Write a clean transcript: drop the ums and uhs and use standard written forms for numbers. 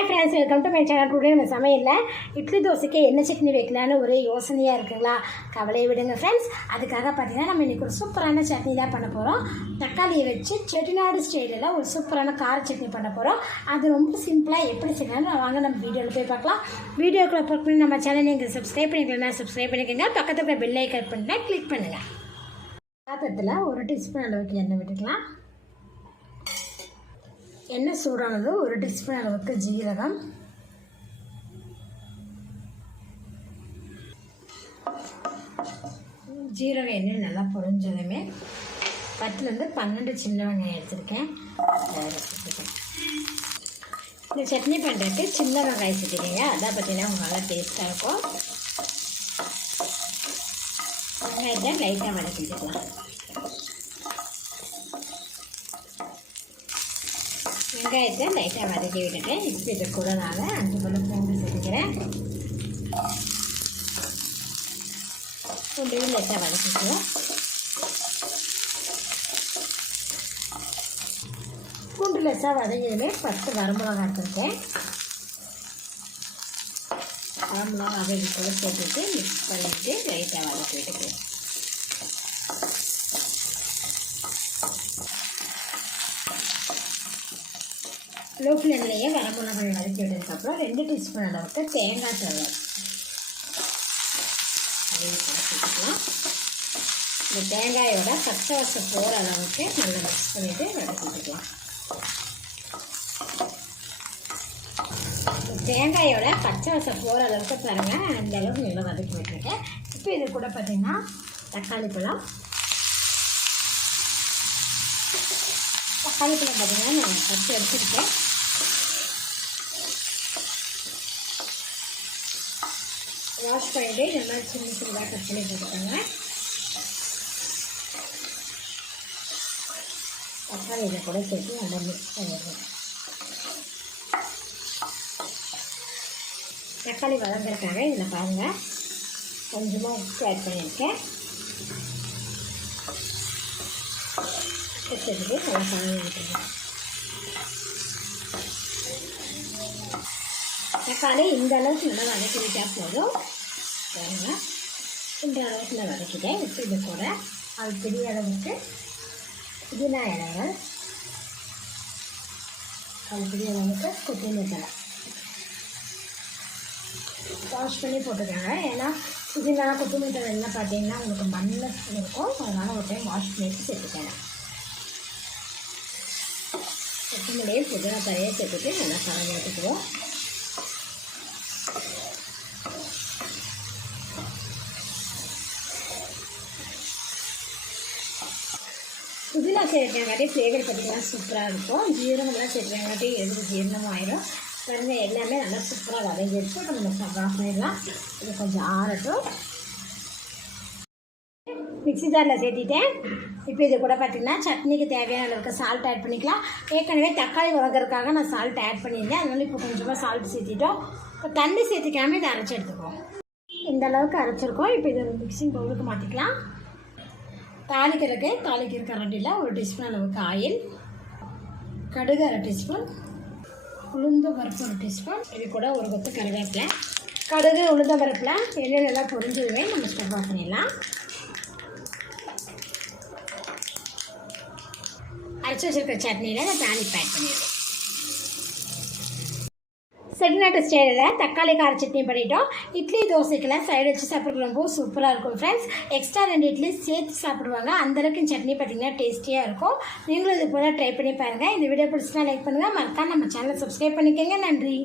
Hi friends, welcome to my channel. Today நம்ம சமையலில் இட்லி தோசைக்கு என்ன சட்னி வைக்கலான்னு ஒரே யோசனையாக இருக்குங்களா? கவலையை விடுங்க ஃப்ரெண்ட்ஸ். அதுக்காக பார்த்தீங்கன்னா நம்ம இன்றைக்கி ஒரு சூப்பரான சட்னி தான் பண்ண போகிறோம். தக்காளியை வச்சு செட்டிநாடு ஸ்டைலில் ஒரு சூப்பரான கார சட்னி பண்ண போகிறோம். அது ரொம்ப சிம்பிளாக எப்படி செய்யலாம்னு வாங்க நம்ம வீடியோவில் போய் பார்க்கலாம். வீடியோக்குள்ளே பார்க்கணும் நம்ம சேனல் நீங்கள் சப்ஸ்கிரைப் பண்ணிக்கலாம், சப்ஸ்கிரைப் பண்ணிக்கோங்க. பக்கத்தில் இருக்கிற பெல் ஐக்கான் பண்ணினா கிளிக் பண்ணுங்கள். பாத்திரத்தில் 1 டீஸ்பூன் அளவுக்கு எண்ணெய் விட்டுக்கலாம். எண்ணெய் சூடானது 1 டீஸ்பூன் அளவுக்கு ஜீரகம், ஜீரகம் எண்ணெய் நல்லா பொரிஞ்சதுமே 10லேருந்து 12 சின்ன வெங்காயம் எடுத்துருக்கேன். இந்த சட்னி பண்ணுறதுக்கு சின்ன வெங்காயம் சேர்த்துக்கீங்க. அதான் பார்த்தீங்கன்னா உங்களுக்கு நல்லா டேஸ்ட்டாக இருக்கும். வெங்காயத்தை லைட்டாக வதக்கிக்கலாம். வெங்காயத்தை லைட்டாக வதக்கி விட்டுட்டேன். இப்போ இது கூட நான் 5 பல்லு பூண்டு சேர்த்துக்கிறேன். பூண்டையும் லைட்டாக வதக்கிக்குவோம். பூண்டு லைட்டாக வதங்கியுமே 10 வரமிளகா எடுத்துருக்கேன். வரமிளகா இது கூட சேர்த்துட்டு மிக்ஸ் பண்ணிவிட்டு லைட்டாக வதக்கி விட்டுக்கிறேன். லோ ஃப்ளேம்லேயே வரமிளகாய் வதக்கி விட்டதுக்கப்புறம் 2 டீஸ்பூன் அளவுக்கு தேங்காய் துருவல் அதையும் சேர்த்துக்கலாம். இந்த தேங்காயோட பச்சை வாசம் போகிற அளவுக்கு நல்லா மிக்ஸ் பண்ணிவிட்டு வதக்கிக்கலாம். தேங்காயோட பச்சை வாசம் போகிற அளவுக்கு பாருங்கள், அந்த அளவுக்கு நல்லா வதக்கி விட்டுருக்கேன். இப்போ இது கூட பார்த்திங்கன்னா தக்காளி பழம் பார்த்திங்கன்னா நான் பச்சை எடுத்துருக்கேன். வாஷ் பண்ணிட்டு இந்த மாதிரி சின்ன சின்னதாக கட் பண்ணி போட்டுக்கோங்க. தக்காளி இதை கூட சேர்த்து நல்லா மிக்ஸ் பண்ணிடுவோம். தக்காளி வதங்கிறதுக்காக இதில் பாருங்கள் கொஞ்சமாக உப்பு ஆட் பண்ணியிருக்கேன். சேர்த்துட்டு நல்லா கலந்து விட்டுருங்க. தக்காளி இந்த அளவுக்கு நல்லா வதக்கி விட்டால் போதும். பாருங்க, இந்த அளவுக்கு நான் வதக்கிட்டேன். இப்போ இது கூட அது பெரிய அளவுக்கு புதினா இலைகள், அது பெரிய அளவுக்கு கொத்தமல்லி தழை வாஷ் பண்ணி போட்டுக்கோங்க. ஏன்னா புதினா கொத்தமல்லி தழை எல்லாம் பார்த்தீங்கன்னா உங்களுக்கு மண்ணில் இருக்கும். அதனால் ஒரு டைம் வாஷ் பண்ணிட்டு சேர்த்துக்கேன். கொத்தமல்லியை புதினா தழையை சேர்த்துட்டு நல்லா கலந்து எடுத்துக்குவோம். புதினா சேர்க்கிறங்காட்டி ஃப்ளேவர் பார்த்திங்கன்னா சூப்பராக இருக்கும். ஜீரகம்லாம் சேர்க்கிறங்காட்டி எதுக்கு ஜீரணமும் ஆயிடும். பாருங்க, எல்லாமே நல்லா சூப்பராக வதங்கிடுச்சு. இப்போ நம்ம ஆஃப் பண்ணிடலாம். இது கொஞ்சம் ஆறட்டும். மிக்ஸி ஜாரில் சேர்த்திட்டேன். இப்போ இது கூட பார்த்திங்கன்னா சட்னிக்கு தேவையான அளவுக்கு சால்ட் ஆட் பண்ணிக்கலாம். ஏற்கனவே தக்காளி வதங்கிறதுக்காக நான் சால்ட் ஆட் பண்ணியிருந்தேன். அதனால இப்போ கொஞ்சமாக சால்ட் சேர்த்திட்டோம். இப்போ தண்ணி சேர்த்துக்காமல் இதை அரைச்சி எடுத்துக்குவோம். இந்த அளவுக்கு அரைச்சிருக்கோம். இப்போ இதை மிக்சிங் பவுலுக்கு மாற்றிக்கலாம். தாளிக்கிற கரண்டியில் 1 டீஸ்பூன் அளவுக்கு ஆயில், கடுகு 1/2 டீஸ்பூன், உளுந்து பருப்பு 1 டீஸ்பூன், இது கூட ஒரு கொத்து கருவேப்பிலை. கடுகு உளுந்த பருப்பில் எண்ணெய் நல்லா பொரிஞ்சதுமே நம்ம ஸ்டவ் ஆஃப் பண்ணிடலாம். அரைச்சி வச்சுருக்க சட்னியில் நான் தாளிப்பு ஆட் பண்ணிடுவேன். செட்டிநாடு ஸ்டைலில் தக்காளி கார சட்னி பண்ணிட்டோம். இட்லி தோசைக்கெல்லாம் சைடு வச்சு சாப்பிட்றது ரொம்ப சூப்பராக இருக்கும் ஃப்ரெண்ட்ஸ். எக்ஸ்ட்ரா 2 இட்லி சேர்த்து சாப்பிடுவாங்க. அந்தளவுக்கு சட்னி பார்த்திங்கன்னா டேஸ்டியாக இருக்கும். நீங்களும் இது போல் ட்ரை பண்ணி பாருங்கள். இந்த வீடியோ பிடிச்சினா லைக் பண்ணுங்கள். மறக்காம நம்ம சேனலை சப்ஸ்கிரைப் பண்ணிக்கோங்க. நன்றி.